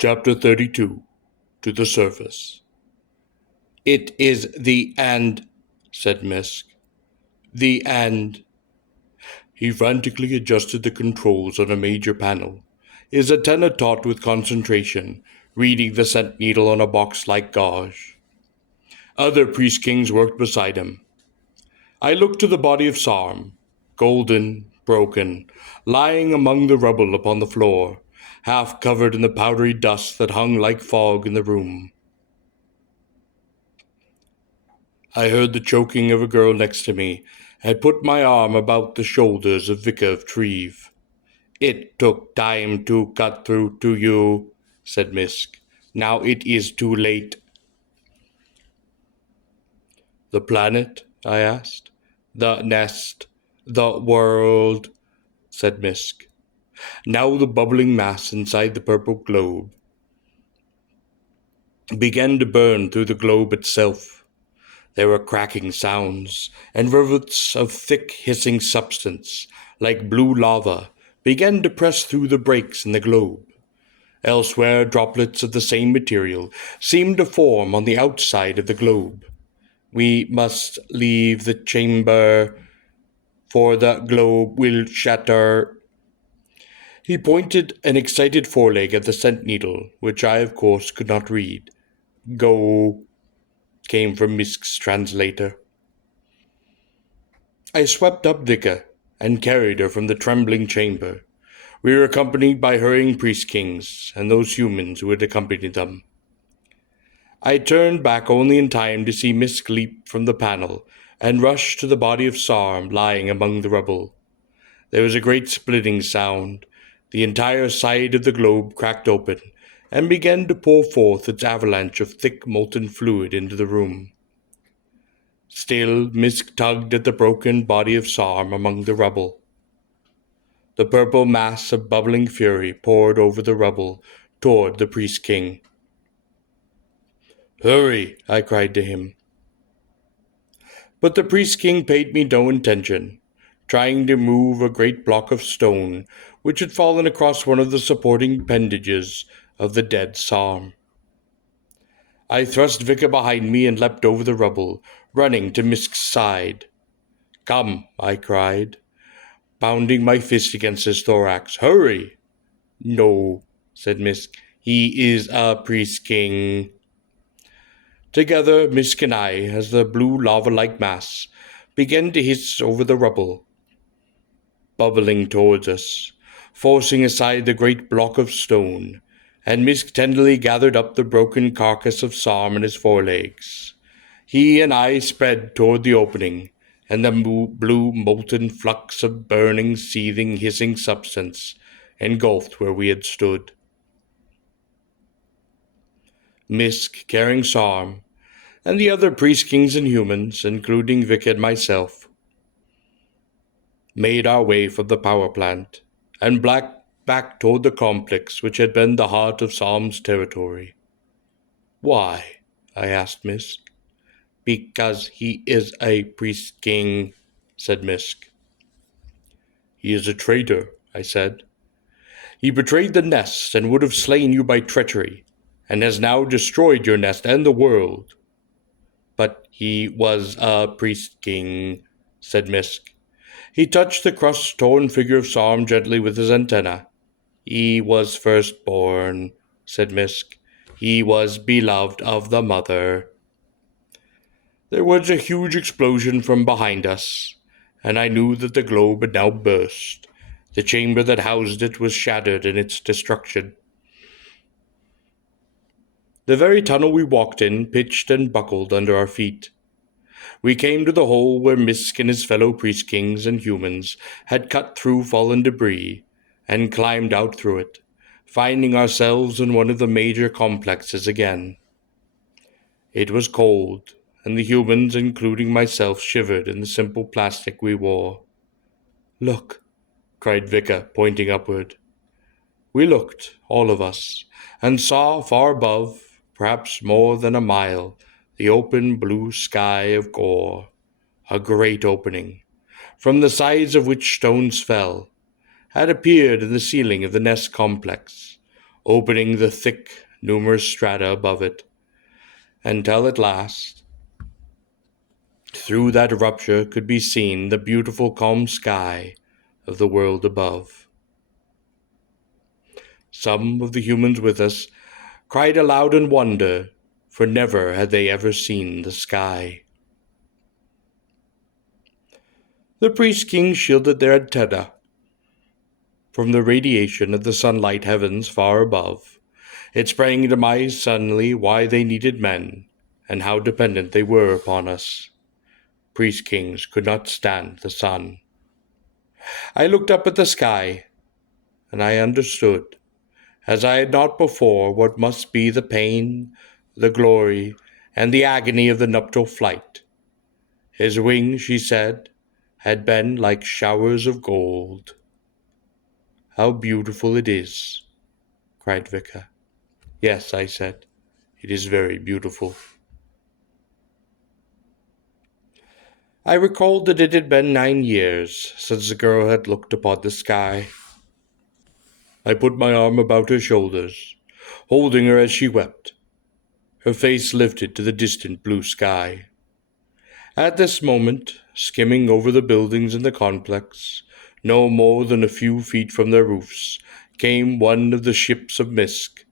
Chapter 32. To the Surface. "It is the end," said Misk. "The end." He frantically adjusted the controls on a major panel, his antenna taut with concentration, reading the scent needle on a box-like gauge. Other priest kings worked beside him. I looked to the body of Sarm, golden, broken, lying among the rubble upon the floor, half covered in the powdery dust that hung like fog in the room. I heard the choking of a girl next to me, had put my arm about the shoulders of Vicar of Treve. "It took time to cut through to you," said Misk. "Now it is too late." "The planet?" I asked. "The nest. The world," said Misk. Now the bubbling mass inside the purple globe began to burn through the globe itself. There were cracking sounds, and rivulets of thick, hissing substance, like blue lava, began to press through the breaks in the globe. Elsewhere, droplets of the same material seemed to form on the outside of the globe. "We must leave the chamber, for the globe will shatter." He pointed an excited foreleg at the scent needle, which I, of course, could not read. "Go," came from Misk's translator. I swept up Vika and carried her from the trembling chamber. We were accompanied by hurrying priest-kings and those humans who had accompanied them. I turned back only in time to see Misk leap from the panel and rush to the body of Sarm lying among the rubble. There was a great splitting sound. The entire side of the globe cracked open and began to pour forth its avalanche of thick molten fluid into the room. Still, Misk tugged at the broken body of Sarm among the rubble. The purple mass of bubbling fury poured over the rubble toward the priest king. "Hurry!" I cried to him. But the priest king paid me no attention, trying to move a great block of stone which had fallen across one of the supporting appendages of the dead Sarm. I thrust Vika behind me and leapt over the rubble, running to Misk's side. "Come," I cried, pounding my fist against his thorax. "Hurry!" "No," said Misk. "He is a priest king." Together, Misk and I, as the blue lava-like mass began to hiss over the rubble, bubbling towards us, forcing aside the great block of stone, and Misk tenderly gathered up the broken carcass of Sarm in his forelegs. He and I sped toward the opening, and the blue molten flux of burning, seething, hissing substance engulfed where we had stood. Misk, carrying Sarm, and the other priest-kings and humans, including Vic and myself, made our way from the power plant, and back toward the complex which had been the heart of Sarm's territory. "Why?" I asked Misk. "Because he is a priest-king," said Misk. "He is a traitor," I said. "He betrayed the nest and would have slain you by treachery, and has now destroyed your nest and the world." "But he was a priest-king," said Misk. He touched the crust-torn figure of Sarm gently with his antenna. "He was firstborn," said Misk. "He was beloved of the mother." There was a huge explosion from behind us, and I knew that the globe had now burst. The chamber that housed it was shattered in its destruction. The very tunnel we walked in pitched and buckled under our feet. We came to the hole where Misk and his fellow priest-kings and humans had cut through fallen debris, and climbed out through it, finding ourselves in one of the major complexes again. It was cold, and the humans, including myself, shivered in the simple plastic we wore. "Look," cried Vika, pointing upward. We looked, all of us, and saw far above, perhaps more than a mile, the open blue sky of Gor, a great opening, from the sides of which stones fell, had appeared in the ceiling of the nest complex, opening the thick, numerous strata above it, until at last, through that rupture could be seen the beautiful calm sky of the world above. Some of the humans with us cried aloud in wonder, for never had they ever seen the sky. The priest kings shielded their antennae from the radiation of the sunlight heavens far above. It sprang to mind suddenly why they needed men, and how dependent they were upon us. Priest kings could not stand the sun. I looked up at the sky, and I understood, as I had not before, what must be the pain, the glory, and the agony of the nuptial flight. His wings, she said, had been like showers of gold. How beautiful it is, cried Vicar. Yes, I said, it is very beautiful. I recalled that it had been 9 years since the girl had looked upon the sky. I put my arm about her shoulders, holding her as she wept, her face lifted to the distant blue sky. At this moment, skimming over the buildings in the complex, no more than a few feet from their roofs, came one of the ships of Misk,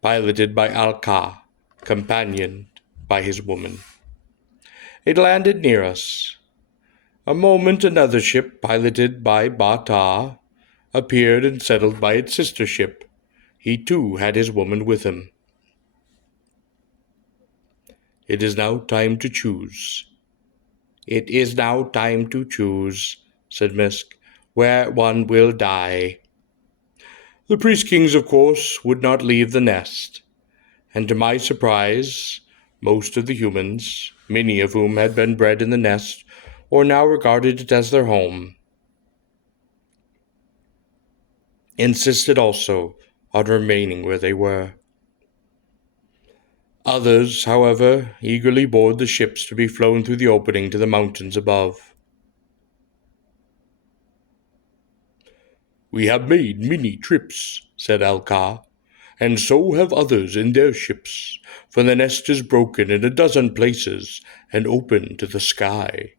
piloted by Al-Ka, companioned by his woman. It landed near us. A moment another ship, piloted by Bata, appeared and settled by its sister ship. He too had his woman with him. It is now time to choose. It is now time to choose, said Misk, where one will die. The priest kings, of course, would not leave the nest, and to my surprise, most of the humans, many of whom had been bred in the nest, or now regarded it as their home, insisted also on remaining where they were. Others, however, eagerly boarded the ships to be flown through the opening to the mountains above. We have made many trips, said Al-Ka, and so have others in their ships, for the nest is broken in a dozen places and open to the sky.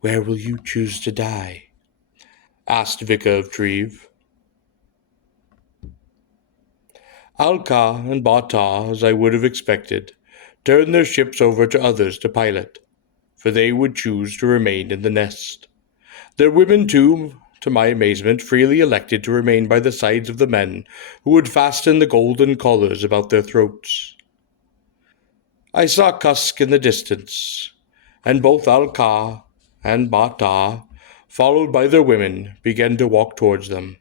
Where will you choose to die? Asked Vicar of Treve. Al-Ka and Bata, as I would have expected, turned their ships over to others to pilot, for they would choose to remain in the nest. Their women, too, to my amazement, freely elected to remain by the sides of the men who would fasten the golden collars about their throats. I saw Kusk in the distance, and both Al-Ka and Bata, followed by their women, began to walk towards them.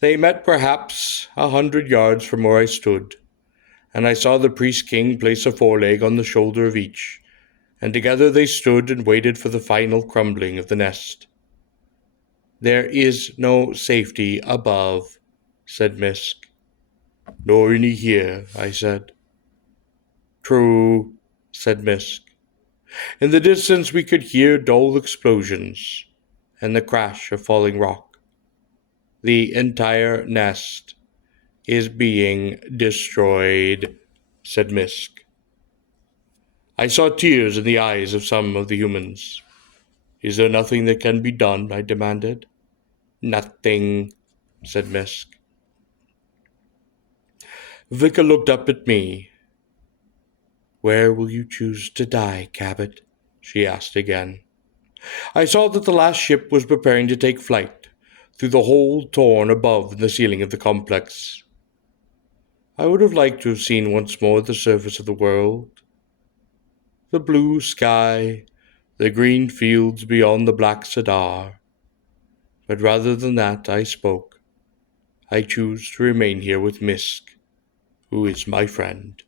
They met perhaps 100 yards from where I stood, and I saw the priest king place a foreleg on the shoulder of each, and together they stood and waited for the final crumbling of the nest. There is no safety above, said Misk. Nor any here, I said. True, said Misk. In the distance we could hear dull explosions and the crash of falling rock. The entire nest is being destroyed, said Misk. I saw tears in the eyes of some of the humans. Is there nothing that can be done? I demanded. Nothing, said Misk. Vicar looked up at me. Where will you choose to die, Cabot? She asked again. I saw that the last ship was preparing to take flight, through the hole torn above in the ceiling of the complex. I would have liked to have seen once more the surface of the world. The blue sky, the green fields beyond the black cedar. But rather than that, I spoke. I choose to remain here with Misk, who is my friend.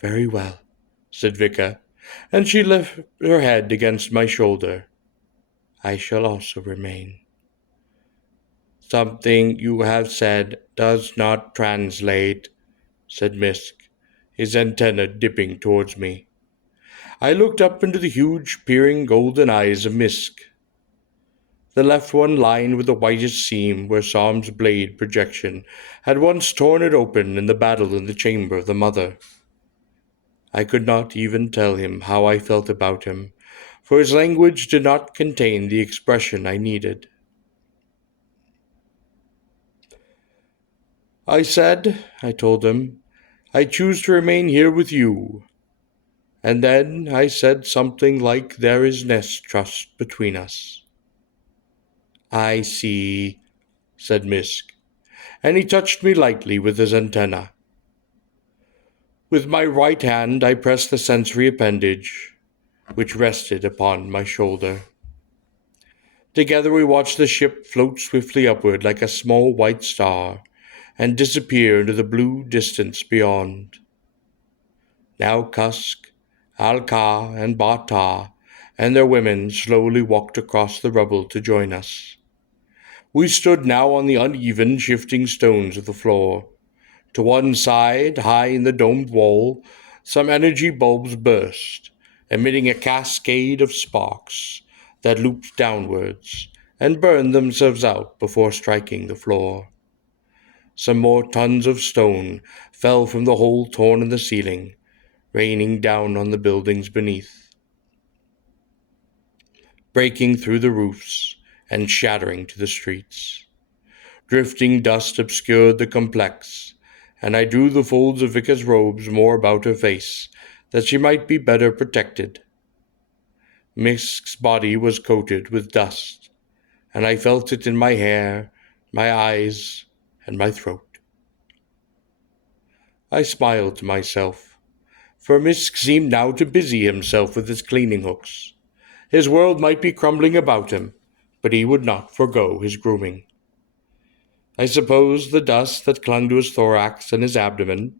Very well, said Vicar, and she lifted her head against my shoulder. I shall also remain. Something you have said does not translate, said Misk, his antenna dipping towards me. I looked up into the huge, peering golden eyes of Misk. the left one lined with the whitest seam where Psalm's blade projection had once torn it open in the battle in the chamber of the mother. I could not even tell him how I felt about him, for his language did not contain the expression I needed. I told him, I choose to remain here with you. And then I said something like there is nest trust between us. I see, said Misk, and he touched me lightly with his antenna. With my right hand I pressed the sensory appendage, which rested upon my shoulder. Together we watched the ship float swiftly upward like a small white star, and disappear into the blue distance beyond. Now Kusk, Alka, and Bata, and their women slowly walked across the rubble to join us. We stood now on the uneven, shifting stones of the floor. To one side, high in the domed wall, some energy bulbs burst, emitting a cascade of sparks that looped downwards and burned themselves out before striking the floor. Some more tons of stone fell from the hole torn in the ceiling, raining down on the buildings beneath, breaking through the roofs and shattering to the streets. Drifting dust obscured the complex, and I drew the folds of Vika's robes more about her face, that she might be better protected. Misk's body was coated with dust, and I felt it in my hair, my eyes, and my throat. I smiled to myself, for Misk seemed now to busy himself with his cleaning hooks. His world might be crumbling about him, but he would not forego his grooming. I suppose the dust that clung to his thorax and his abdomen,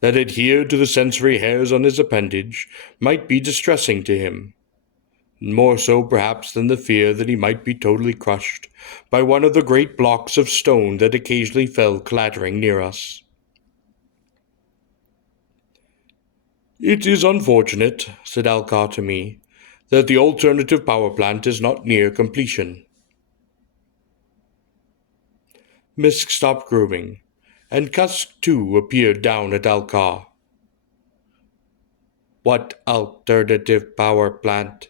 that adhered to the sensory hairs on his appendage, might be distressing to him, more so perhaps than the fear that he might be totally crushed by one of the great blocks of stone that occasionally fell clattering near us. It is unfortunate, said Alcar to me, that the alternative power plant is not near completion. Misk stopped grooming, and Kusk too appeared down at Alcar. What alternative power plant?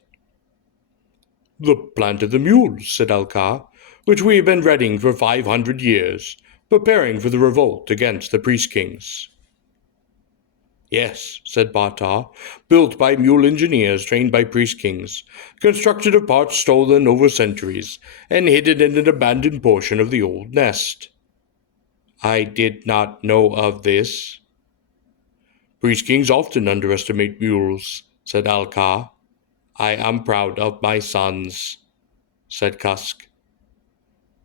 The plant of the mules, said Alcar, which we have been readying for 500 years, preparing for the revolt against the priest-kings. Yes, said Bata, built by mule engineers trained by priest-kings, constructed of parts stolen over centuries, and hidden in an abandoned portion of the old nest. I did not know of this. Priest-kings often underestimate mules, said Alcar. I am proud of my sons, said Kusk.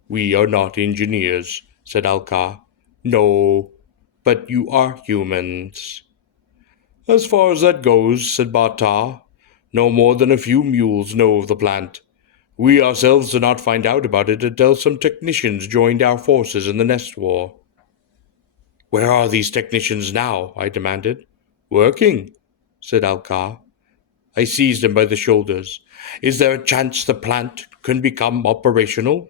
We are not engineers, said Alcar. No, but you are humans. As far as that goes, said Bata, no more than a few mules know of the plant. We ourselves did not find out about it until some technicians joined our forces in the Nest War. Where are these technicians now? I demanded. Working, said Alcar. I seized him by the shoulders. Is there a chance the plant can become operational?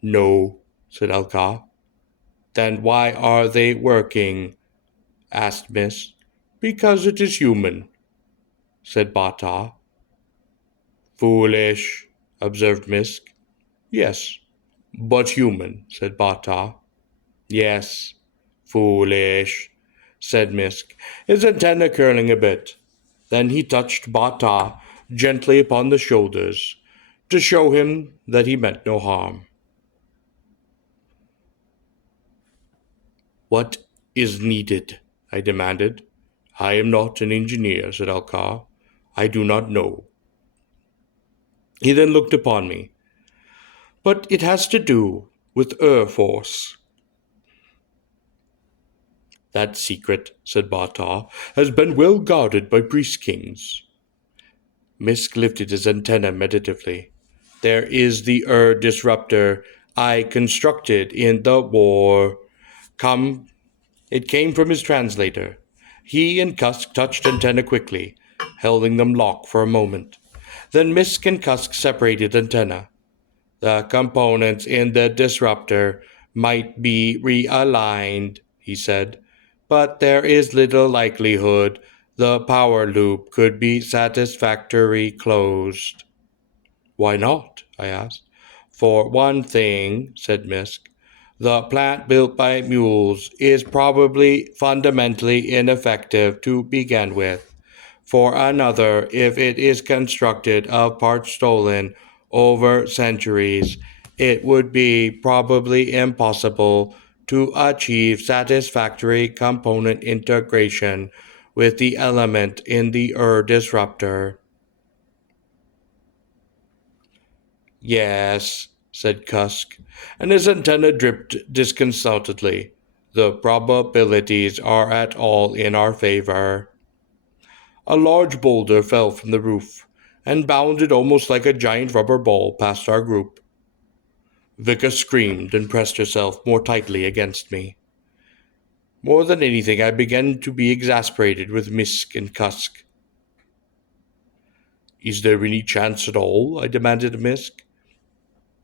No, said Alcar. Then why are they working? Asked Miss. Because it is human, said Bata. Foolish, observed Misk. Yes, but human, said Bata. Yes, foolish, said Misk, his antenna curling a bit. Then he touched Bata gently upon the shoulders to show him that he meant no harm. What is needed? I demanded. I am not an engineer, said Alcar. I do not know. He then looked upon me. But it has to do with Force. That secret, said Bata, has been well guarded by priest-kings. Misk lifted his antenna meditatively. There is the disruptor I constructed in the war. It came from his translator. He and Kusk touched antenna quickly, holding them locked for a moment. Then Misk and Cusk separated antenna. The components in the disruptor might be realigned, he said, but there is little likelihood the power loop could be satisfactorily closed. Why not? I asked. For one thing, said Misk, the plant built by mules is probably fundamentally ineffective to begin with. For another, if it is constructed of parts stolen over centuries, it would be probably impossible to achieve satisfactory component integration with the element in the disruptor. Yes, said Cusk, and his antenna dripped disconsolately. The probabilities are at all in our favor. A large boulder fell from the roof and bounded almost like a giant rubber ball past our group. Vika screamed and pressed herself more tightly against me. More than anything, I began to be exasperated with Misk and Cusk. Is there any chance at all? I demanded of Misk.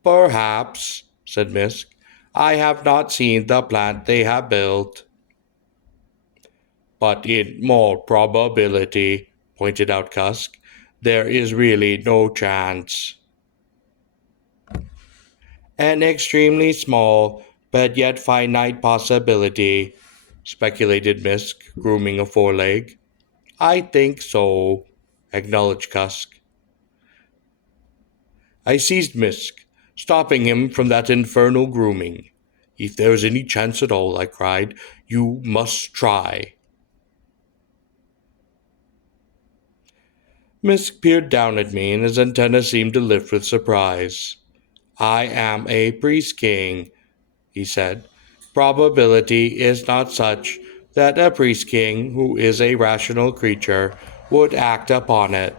Perhaps, said Misk. I have not seen the plant they have built. But in more probability, pointed out Cusk, there is really no chance. An extremely small, but yet finite possibility, speculated Misk, grooming a foreleg. I think so, acknowledged Cusk. I seized Misk, stopping him from that infernal grooming. If there is any chance at all, I cried, you must try. Misk peered down at me, and his antenna seemed to lift with surprise. I am a priest king, he said. Probability is not such that a priest king, who is a rational creature, would act upon it.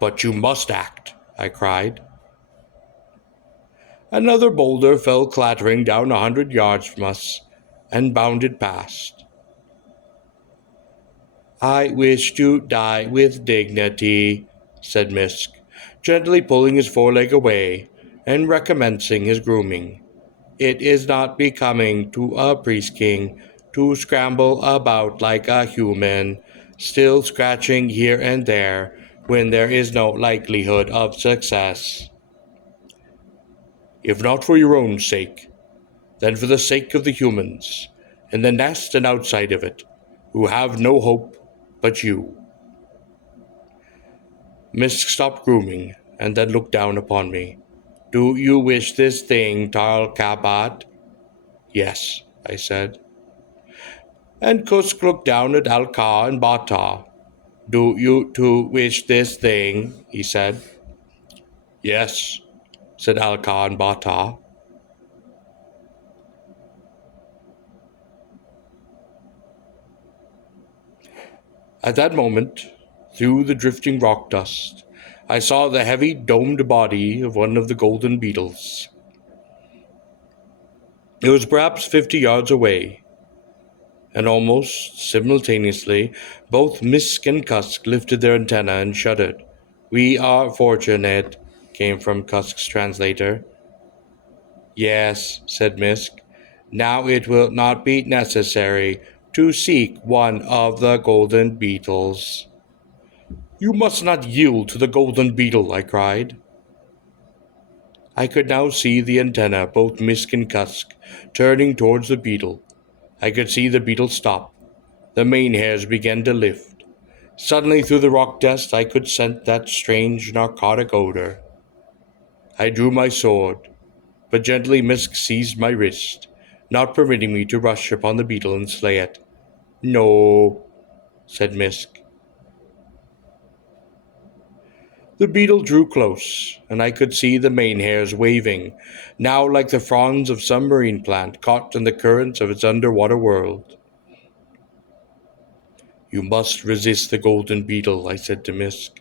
But you must act, I cried. Another boulder fell clattering down 100 yards from us and bounded past. I wish to die with dignity, said Misk, gently pulling his foreleg away and recommencing his grooming. It is not becoming to a priest king to scramble about like a human, still scratching here and there when there is no likelihood of success. If not for your own sake, then for the sake of the humans, in the nest and outside of it, who have no hope but you. Misk stopped grooming and then looked down upon me. Do you wish this thing, Tal Kabat? Yes, I said. And Kusk looked down at Alka and Bata. Do you too wish this thing? He said. Yes, said Alka and Bata. At that moment, through the drifting rock dust, I saw the heavy domed body of one of the golden beetles. It was perhaps 50 yards away, and almost simultaneously both Misk and Cusk lifted their antenna and shuddered. We are fortunate, came from Cusk's translator. Yes, said Misk. Now it will not be necessary to seek one of the golden beetles. You must not yield to the golden beetle, I cried. I could now see the antenna, both Misk and Cusk, turning towards the beetle. I could see the beetle stop. The mane hairs began to lift. Suddenly, through the rock dust, I could scent that strange narcotic odor. I drew my sword, but gently Misk seized my wrist, not permitting me to rush upon the beetle and slay it. No, said Misk. The beetle drew close, and I could see the mane hairs waving, now like the fronds of some marine plant caught in the currents of its underwater world. You must resist the golden beetle, I said to Misk.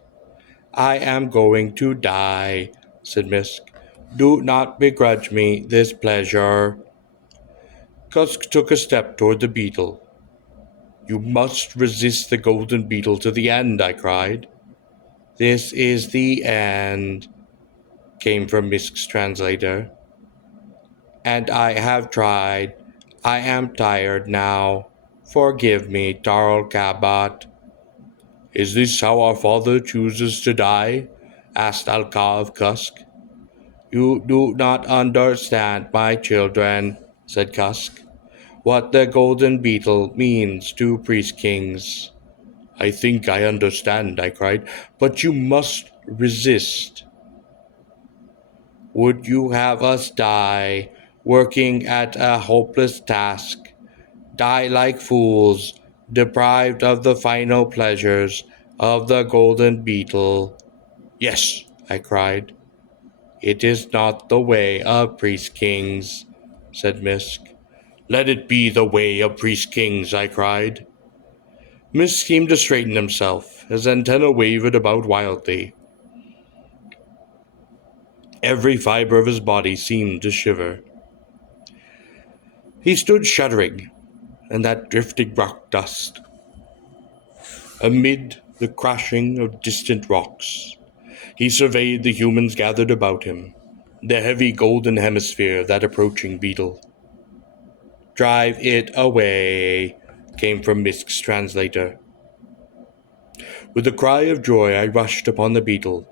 I am going to die, said Misk. Do not begrudge me this pleasure. Cusk took a step toward the beetle. You must resist the golden beetle to the end, I cried. This is the end, came from Misk's translator. And I have tried. I am tired now. Forgive me, Tarl Kabat. Is this how our father chooses to die? Asked Alka of Kusk. You do not understand, my children, said Kusk, what the golden beetle means to priest kings. I think I understand, I cried, but you must resist. Would you have us die, working at a hopeless task, die like fools, deprived of the final pleasures of the golden beetle? Yes, I cried. It is not the way of priest kings, said Misk. Let it be the way of priest kings, I cried. Misk seemed to straighten himself. His antenna wavered about wildly. Every fiber of his body seemed to shiver. He stood shuddering in that drifting rock dust, amid the crashing of distant rocks. He surveyed the humans gathered about him, the heavy golden hemisphere of that approaching beetle. Drive it away, came from Misk's translator. With a cry of joy, I rushed upon the beetle.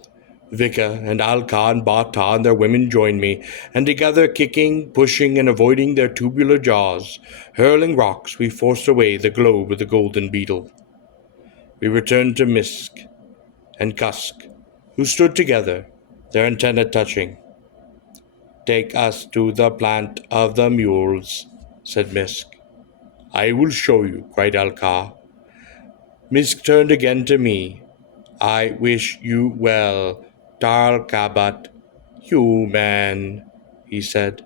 Vika and Alka and Bata and their women joined me, and together, kicking, pushing, and avoiding their tubular jaws, hurling rocks, we forced away the globe of the golden beetle. We returned to Misk and Kusk, who stood together, their antennae touching. Take us to the plant of the mules, said Misk. I will show you, cried Alka. Misk turned again to me. I wish you well, Tal Kabat. Human, he said.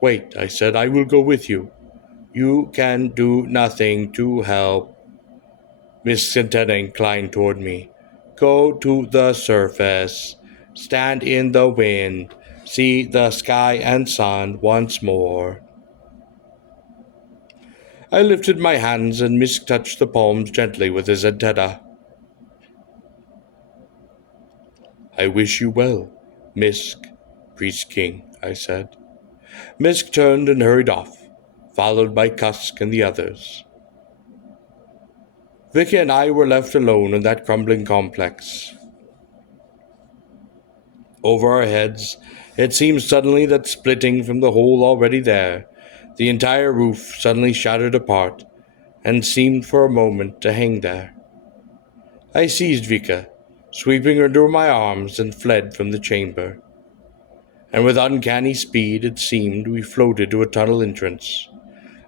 Wait, I said, I will go with you. You can do nothing to help. Miss Centena inclined toward me. Go to the surface. Stand in the wind. See the sky and sun once more. I lifted my hands and Misk touched the palms gently with his antenna. I wish you well, Misk, Priest King, I said. Misk turned and hurried off, followed by Kusk and the others. Vicky and I were left alone in that crumbling complex. Over our heads, it seemed suddenly that splitting from the hole already there, the entire roof suddenly shattered apart and seemed for a moment to hang there. I seized Vika, sweeping her into my arms, and fled from the chamber. And with uncanny speed, it seemed, we floated to a tunnel entrance.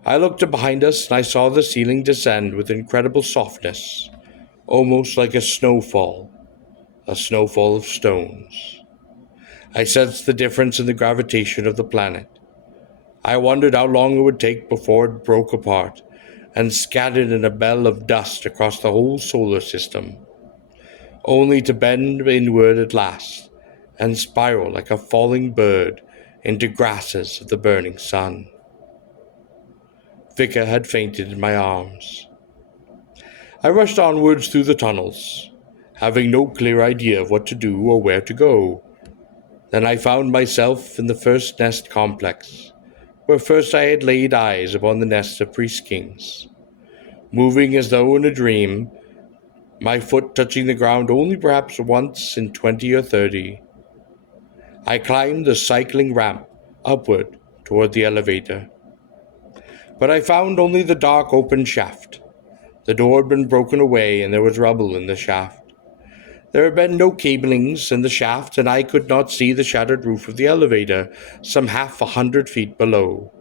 I looked behind us, and I saw the ceiling descend with incredible softness, almost like a snowfall of stones. I sensed the difference in the gravitation of the planet. I wondered how long it would take before it broke apart and scattered in a bell of dust across the whole solar system, only to bend inward at last and spiral like a falling bird into grasses of the burning sun. Vika had fainted in my arms. I rushed onwards through the tunnels, having no clear idea of what to do or where to go. Then I found myself in the first nest complex, where first I had laid eyes upon the nest of priest kings. Moving as though in a dream, my foot touching the ground only perhaps once in 20 or 30, I climbed the cycling ramp upward toward the elevator. But I found only the dark open shaft. The door had been broken away and there was rubble in the shaft. There had been no cablings in the shaft, and I could not see the shattered roof of the elevator, some 100 feet below.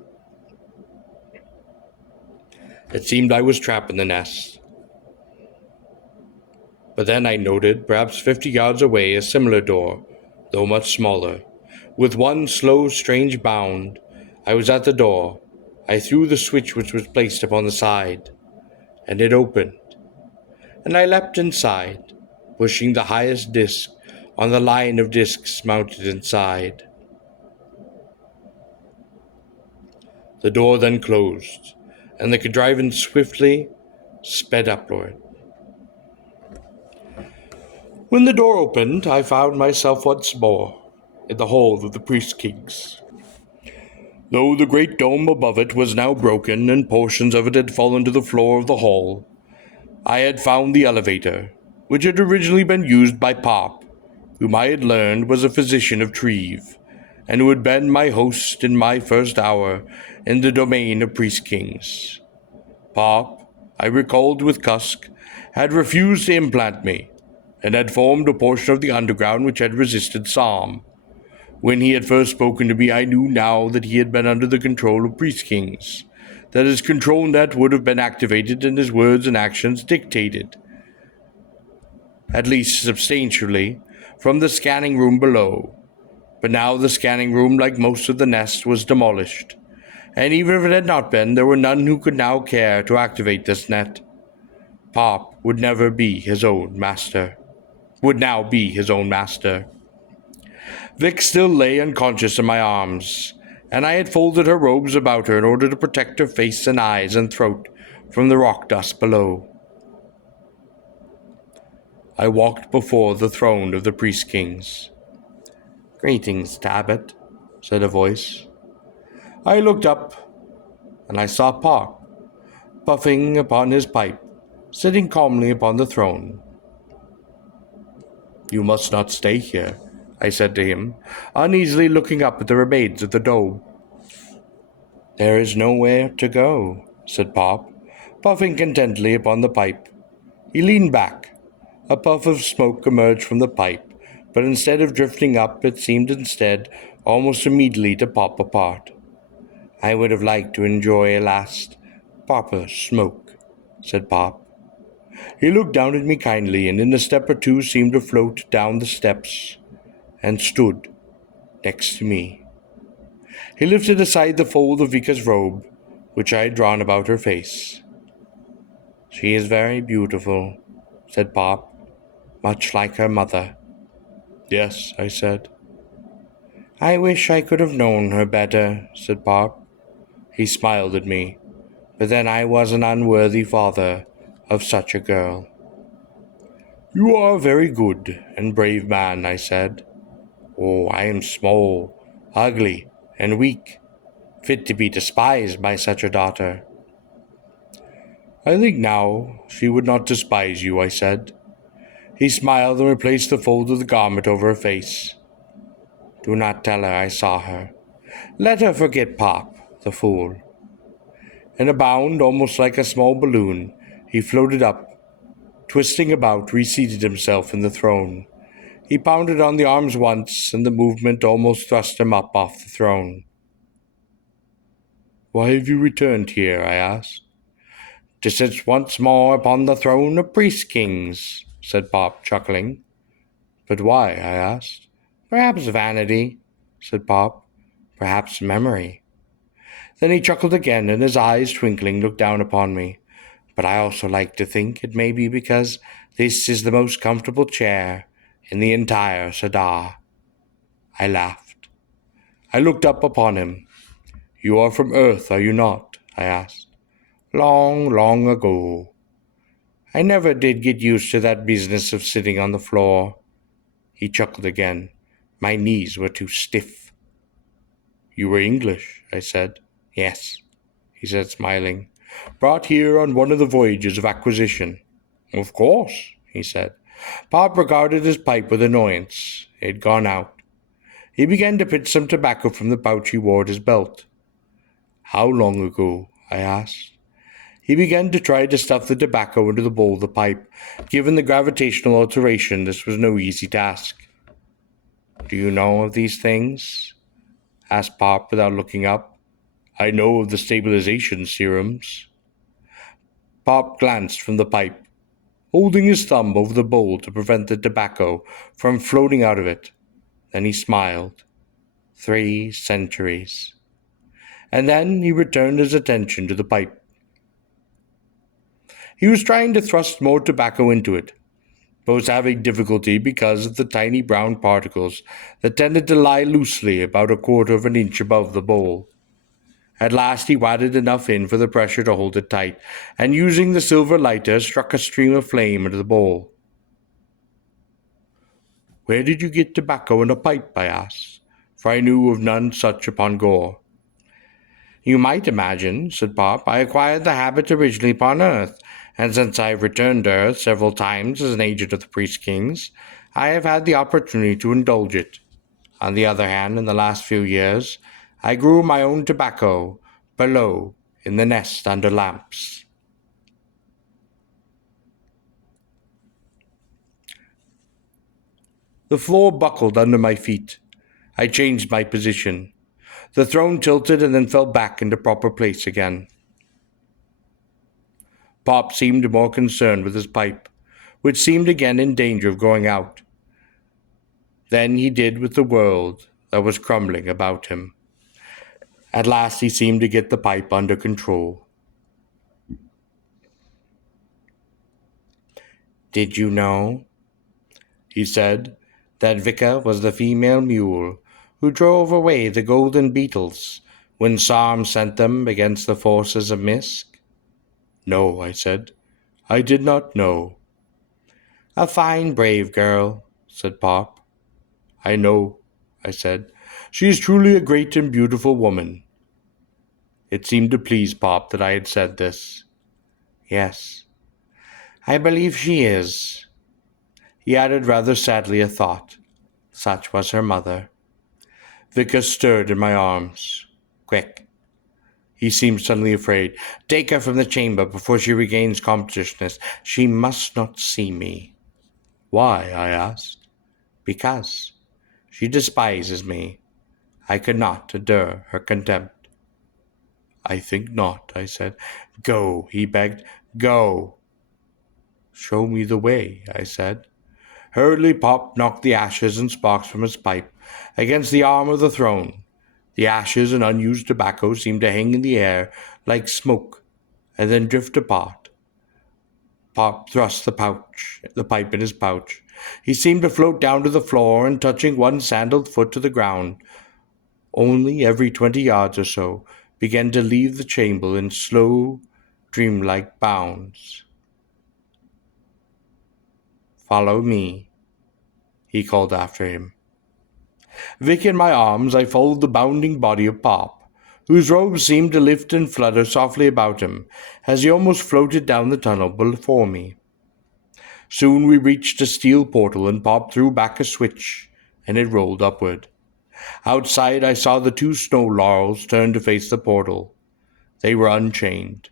It seemed I was trapped in the nest. But then I noted, perhaps 50 yards away, a similar door, though much smaller. With one slow, strange bound, I was at the door. I threw the switch which was placed upon the side, and it opened. And I leapt inside, pushing the highest disc on the line of discs mounted inside. The door then closed, and the contrivance swiftly sped upward. When the door opened, I found myself once more in the hall of the Priest-Kings. Though the great dome above it was now broken and portions of it had fallen to the floor of the hall, I had found the elevator, which had originally been used by Pop, whom I had learned was a physician of Treve, and who had been my host in my first hour in the domain of Priest-Kings. Pop, I recalled with Cusk, had refused to implant me, and had formed a portion of the underground which had resisted Psalm. When he had first spoken to me, I knew now that he had been under the control of Priest-Kings, that his control net would have been activated and his words and actions dictated, at least substantially, from the scanning room below. But now the scanning room, like most of the nest, was demolished, and even if it had not been, there were none who could now care to activate this net. Pop would never be his own master. Would now be his own master. Vic still lay unconscious in my arms, and I had folded her robes about her in order to protect her face and eyes and throat from the rock dust below. I walked before the throne of the Priest-Kings. "Greetings, Tabit," said a voice. I looked up, and I saw Pop, puffing upon his pipe, sitting calmly upon the throne. "You must not stay here," I said to him, uneasily looking up at the remains of the dome. "There is nowhere to go," said Pop, puffing contentedly upon the pipe. He leaned back. A puff of smoke emerged from the pipe, but instead of drifting up, it seemed instead almost immediately to pop apart. "I would have liked to enjoy a last proper smoke," said Pop. He looked down at me kindly, and in a step or two seemed to float down the steps, and stood next to me. He lifted aside the fold of Vika's robe, which I had drawn about her face. "She is very beautiful," said Pop, "much like her mother." "Yes," I said. "I wish I could have known her better," said Pop. He smiled at me, "but then I was an unworthy father of such a girl." "You are a very good and brave man," I said. "Oh, I am small, ugly, and weak, fit to be despised by such a daughter." "I think now she would not despise you," I said. He smiled and replaced the fold of the garment over her face. "Do not tell her I saw her. Let her forget Pop, the fool." In a bound, almost like a small balloon, he floated up, twisting about, reseated himself in the throne. He pounded on the arms once, and the movement almost thrust him up off the throne. "Why have you returned here?" I asked. "To sit once more upon the throne of Priest-Kings," said Pop, chuckling. "But why?" I asked. "Perhaps vanity," said Pop. "Perhaps memory." Then he chuckled again, and his eyes, twinkling, looked down upon me. "But I also like to think it may be because this is the most comfortable chair in the entire Sadar." I laughed. I looked up upon him. "You are from Earth, are you not?" I asked. "Long, long ago. I never did get used to that business of sitting on the floor." He chuckled again. "My knees were too stiff." "You were English," I said. "Yes," he said, smiling. "Brought here on one of the voyages of acquisition." "Of course," he said. Pop regarded his pipe with annoyance. It had gone out. He began to pitch some tobacco from the pouch he wore at his belt. "How long ago?" I asked. He began to try to stuff the tobacco into the bowl of the pipe. Given the gravitational alteration, this was no easy task. "Do you know of these things?" asked Pop without looking up. "I know of the stabilization serums." Pop glanced from the pipe, holding his thumb over the bowl to prevent the tobacco from floating out of it. Then he smiled. 3 centuries. And then he returned his attention to the pipe. He was trying to thrust more tobacco into it, but was having difficulty because of the tiny brown particles that tended to lie loosely about 1/4 of an inch above the bowl. At last he wadded enough in for the pressure to hold it tight, and using the silver lighter, struck a stream of flame into the bowl. "Where did you get tobacco and a pipe?" I asked, for I knew of none such upon Gor. "You might imagine," said Pop, "I acquired the habit originally upon Earth, and since I have returned to Earth several times as an agent of the Priest Kings, I have had the opportunity to indulge it. On the other hand, in the last few years, I grew my own tobacco below in the nest under lamps." The floor buckled under my feet. I changed my position. The throne tilted and then fell back into proper place again. Pop seemed more concerned with his pipe, which seemed again in danger of going out, than he did with the world that was crumbling about him. At last he seemed to get the pipe under control. "Did you know," he said, "that Vika was the female mule who drove away the golden beetles when Sarm sent them against the forces of Misk?" "No," I said. "I did not know." "A fine, brave girl," said Pop. "I know," I said. "She is truly a great and beautiful woman." It seemed to please Pop that I had said this. "Yes, I believe she is." He added rather sadly a thought. Such was her mother. Vika stirred in my arms. "Quick." He seemed suddenly afraid. "Take her from the chamber before she regains consciousness. She must not see me." "Why?" I asked. "Because she despises me. I could not endure her contempt." "I think not," I said. "Go," he begged. "Go." "Show me the way," I said. Hurriedly Pop knocked the ashes and sparks from his pipe against the arm of the throne. The ashes and unused tobacco seemed to hang in the air like smoke and then drift apart. Pop thrust the pipe in his pouch. He seemed to float down to the floor and, touching one sandaled foot to the ground, only every 20 yards or so, began to leave the chamber in slow, dreamlike bounds. "Follow me," he called after him. Vic in my arms, I followed the bounding body of Pop, whose robes seemed to lift and flutter softly about him as he almost floated down the tunnel before me. Soon we reached a steel portal, and Pop threw back a switch, and it rolled upward. Outside, I saw the two snow laurels turn to face the portal. They were unchained.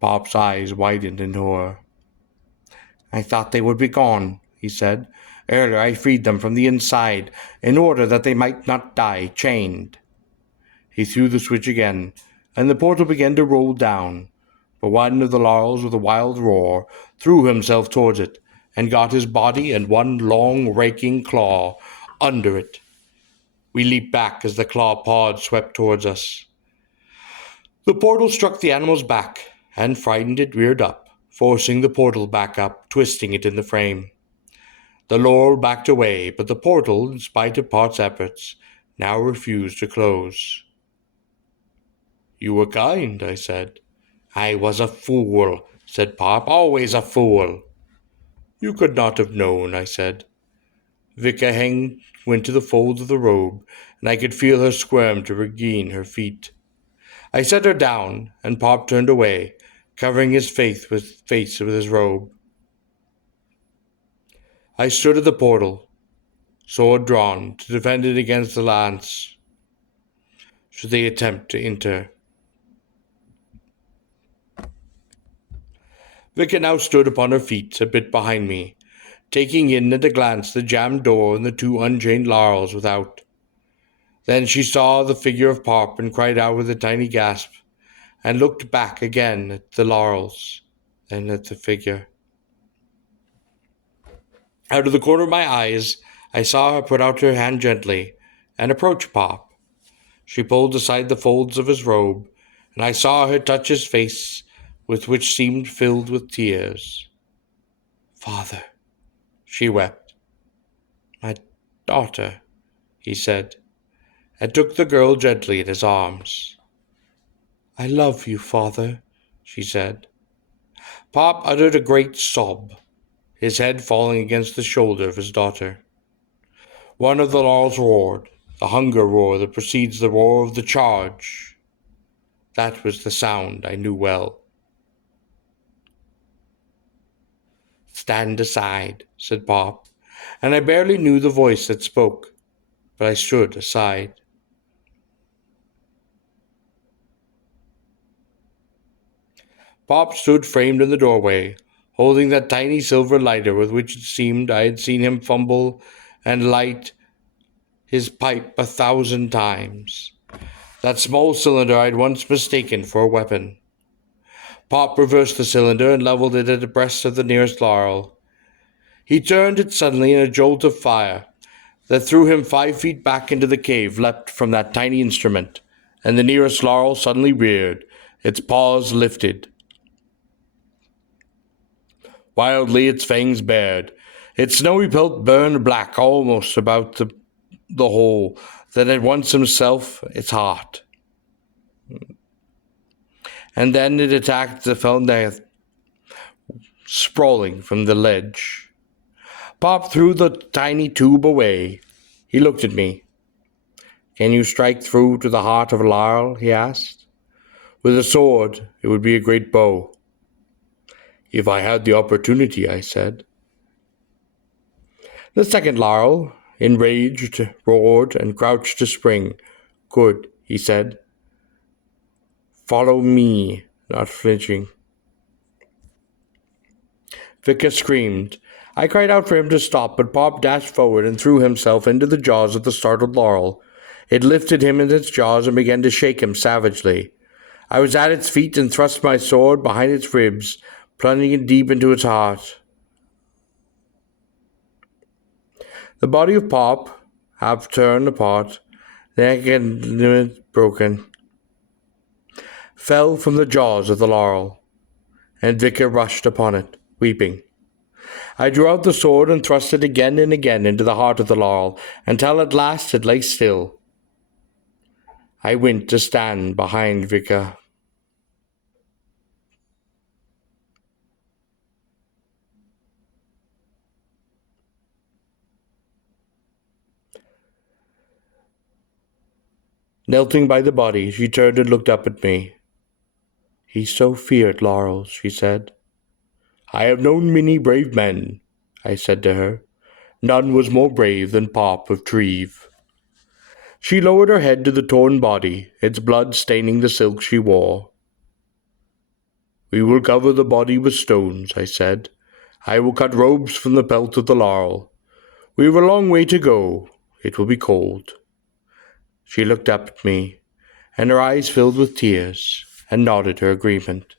Pop's eyes widened in horror. "I thought they would be gone," he said. "Earlier I freed them from the inside, in order that they might not die chained." He threw the switch again, and the portal began to roll down. But one of the laurels, with a wild roar, threw himself towards it, and got his body and one long, raking claw under it. We leaped back as the claw pawed swept towards us. The portal struck the animal's back, and frightened it reared up, forcing the portal back up, twisting it in the frame. The laurel backed away, but the portal, in spite of Pot's efforts, now refused to close. "You were kind," I said. "I was a fool," said Pop, "always a fool." "You could not have known," I said. Vika went to the folds of the robe, and I could feel her squirm to regain her feet. I set her down, and Pop turned away, covering his face with his robe. I stood at the portal, sword drawn, to defend it against the lance, should they attempt to enter. Vika now stood upon her feet, a bit behind me, taking in at a glance the jammed door and the two unchained laurels without. Then she saw the figure of Pop and cried out with a tiny gasp, and looked back again at the laurels, then at the figure. Out of the corner of my eyes, I saw her put out her hand gently and approach Pop. She pulled aside the folds of his robe, and I saw her touch his face, which seemed filled with tears. "Father," she wept. "My daughter," he said, and took the girl gently in his arms. "I love you, Father," she said. Pop uttered a great sob, his head falling against the shoulder of his daughter. One of the laurels roared, the hunger roar that precedes the roar of the charge. That was the sound I knew well. "Stand aside," said Pop, and I barely knew the voice that spoke, but I stood aside. Pop stood framed in the doorway, holding that tiny silver lighter with which it seemed I had seen him fumble and light his pipe 1,000 times. That small cylinder I had once mistaken for a weapon. Pop reversed the cylinder and leveled it at the breast of the nearest laurel. He turned it suddenly, and a jolt of fire that threw him 5 feet back into the cave leapt from that tiny instrument, and the nearest laurel suddenly reared, its paws lifted. Wildly its fangs bared. Its snowy pelt burned black almost about the hole that had once himself its heart. And then it attacked the fell death, sprawling from the ledge. Pop threw the tiny tube away. He looked at me. "Can you strike through to the heart of a laurel?" he asked. "With a sword, it would be a great bow." "If I had the opportunity," I said. The second laurel, enraged, roared and crouched to spring. "Good," he said. "Follow me," not flinching. Vicar screamed. I cried out for him to stop, but Pop dashed forward and threw himself into the jaws of the startled laurel. It lifted him in its jaws and began to shake him savagely. I was at its feet and thrust my sword behind its ribs, plunging it deep into its heart. The body of Pop, half turned apart, neck and limb broken, fell from the jaws of the laurel, and Vicar rushed upon it, weeping. I drew out the sword and thrust it again and again into the heart of the laurel, until at last it lay still. I went to stand behind Vicar. Kneeling by the body, she turned and looked up at me. "He so feared laurels," she said. "I have known many brave men," I said to her. "None was more brave than Pop of Treve." She lowered her head to the torn body, its blood staining the silk she wore. "We will cover the body with stones," I said. "I will cut robes from the pelt of the laurel. We have a long way to go. It will be cold." She looked up at me, and her eyes filled with tears, and nodded her agreement.